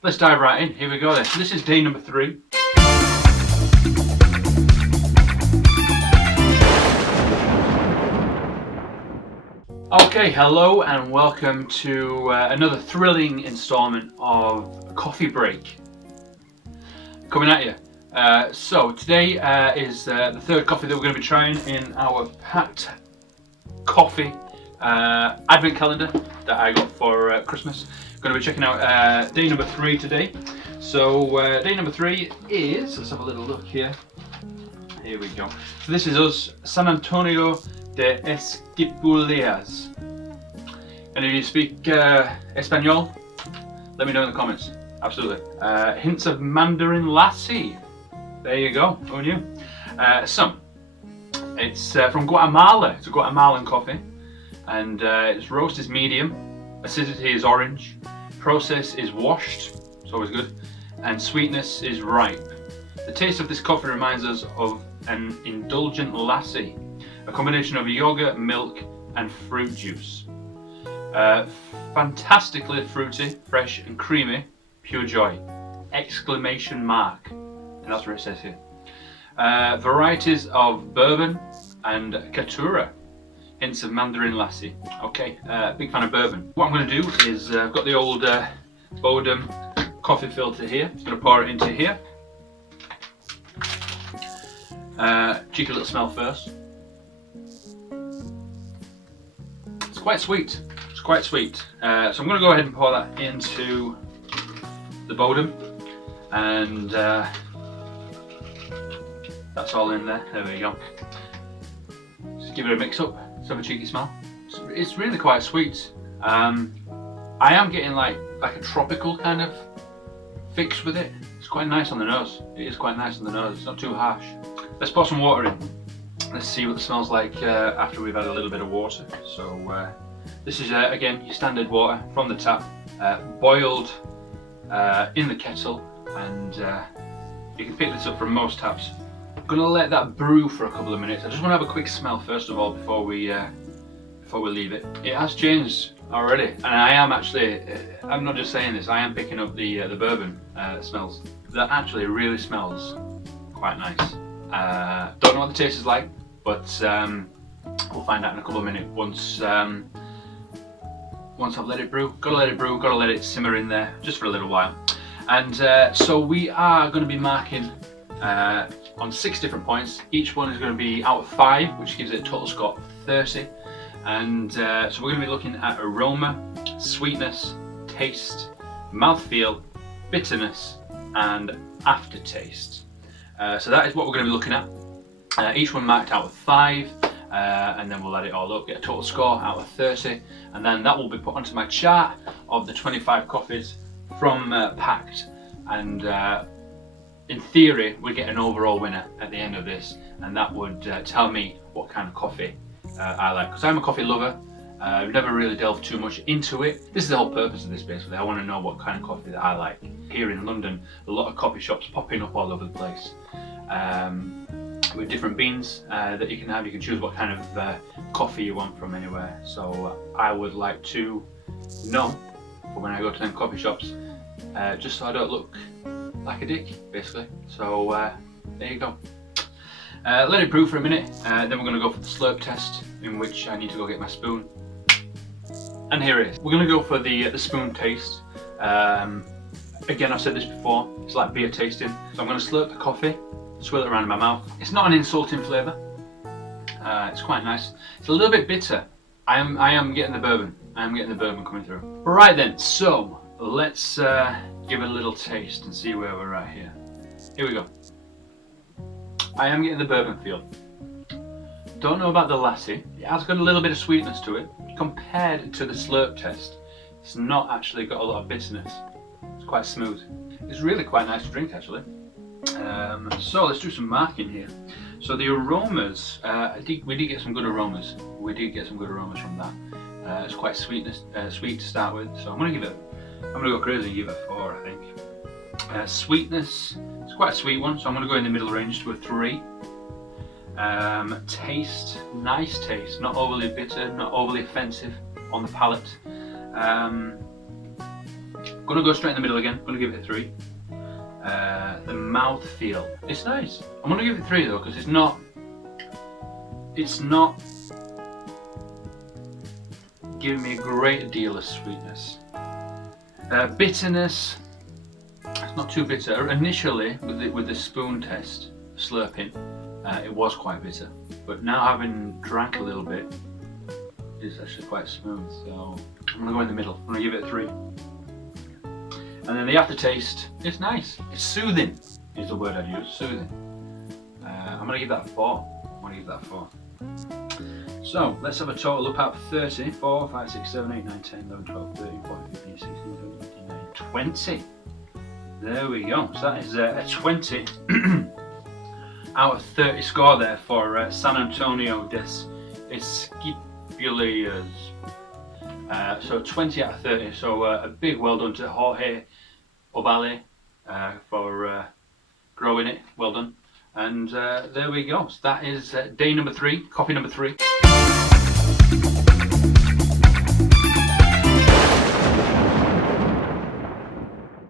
let's dive right in. Here we go then. So this is day number 3. Okay, hello and welcome to another thrilling installment of Coffee Break. Coming at you. So today is the third coffee that we're going to be trying in our packed coffee advent calendar that I got for Christmas. Going to be checking out day number 3 today. So day number 3 is, let's have a little look here. Here we go. So this is us, San Antonio de Esquipulas. And if you speak Espanol, let me know in the comments. Absolutely. Hints of Mandarin lassi. There you go. Who knew? So it's from Guatemala. It's a Guatemalan coffee, and its roast is medium. Acidity is orange, process is washed, it's always good, and sweetness is ripe. The taste of this coffee reminds us of an indulgent lassi, a combination of yogurt, milk and fruit juice. Fantastically fruity, fresh and creamy, pure joy! Exclamation mark. And that's what it says here. Varieties of bourbon and caturra. Hints of Mandarin lassi. Okay, big fan of bourbon. What I'm going to do is I've got the old Bodum coffee filter here. I'm going to pour it into here. Cheeky little smell first. It's quite sweet. It's quite sweet. So I'm going to go ahead and pour that into the Bodum, and that's all in there. There we go. Just give it a mix up. Let's have a cheeky smell. It's really quite sweet. I am getting like a tropical kind of fix with it. It's quite nice on the nose. It is quite nice on the nose. It's not too harsh. Let's pour some water in. Let's see what it smells like after we've had a little bit of water. So this is again your standard water from the tap, boiled in the kettle, and you can pick this up from most taps. I'm gonna let that brew for a couple of minutes. I just want to have a quick smell first of all before we leave it. It has changed already, and I am actually, I'm not just saying this, I am picking up the bourbon smells. That actually really smells quite nice. Don't know what the taste is like, but we'll find out in a couple of minutes once I've let it brew. Gotta let it brew, gotta let it simmer in there just for a little while. And so we are going to be marking on 6 different points. Each one is going to be out of 5, which gives it a total score of 30. And so we're going to be looking at aroma, sweetness, taste, mouthfeel, bitterness, and aftertaste. So that is what we're going to be looking at. Each one marked out of 5, and then we'll add it all up, get a total score out of 30, and then that will be put onto my chart of the 25 coffees from Pact, and in theory we get an overall winner at the end of this, and that would tell me what kind of coffee I like, because I'm a coffee lover. I've never really delved too much into it. This is the whole purpose of this basically. I want to know what kind of coffee that I like. Here in London, a lot of coffee shops popping up all over the place with different beans that you can have. You can choose what kind of coffee you want from anywhere. So I would like to know for when I go to them coffee shops, just so I don't look like a dick, basically. So there you go. Let it brew for a minute, then we're going to go for the slurp test, in which I need to go get my spoon. And here it is. We're going to go for the spoon taste. Again, I've said this before, it's like beer tasting. So I'm going to slurp the coffee, swirl it around in my mouth. It's not an insulting flavour. It's quite nice. It's a little bit bitter. I am getting the bourbon. I am getting the bourbon coming through. Right then, so let's give it a little taste and see where we're at here. Here we go. I am getting the bourbon feel. Don't know about the lassi. It has got a little bit of sweetness to it. Compared to the slurp test, it's not actually got a lot of bitterness. It's quite smooth. It's really quite nice to drink actually. So let's do some marking here. So the aromas, we did get some good aromas. We did get some good aromas from that. It's quite sweet to start with. So I'm gonna go crazy and give it a 4, I think. Sweetness, it's quite a sweet one, so I'm gonna go in the middle range to a 3. Taste, nice taste, not overly bitter, not overly offensive on the palate. Gonna go straight in the middle again. Gonna give it a 3. The mouth feel. It's nice. I'm gonna give it 3 though, because it's not giving me a great deal of sweetness. Bitterness. It's not too bitter. Initially, with the spoon test, slurping, it was quite bitter. But now having drank a little bit, it's actually quite smooth. So I'm gonna go in the middle. I'm gonna give it a 3. And then the aftertaste, it's nice. It's soothing, is the word I'd use. Soothing. I'm gonna give that a 4. So let's have a total up out of 30. 4, 5, 6, 7, 8, 9, 10, 11, 12, 13, 14, 15, 16, 17, 18, 19, 20. There we go. So that is a 20 out of 30 score there for San Antonio des Esquipulas. So 20 out of 30. So a big well done to Jorge Ovale for growing it. Well done. And there we go. So that is day number 3, coffee number 3.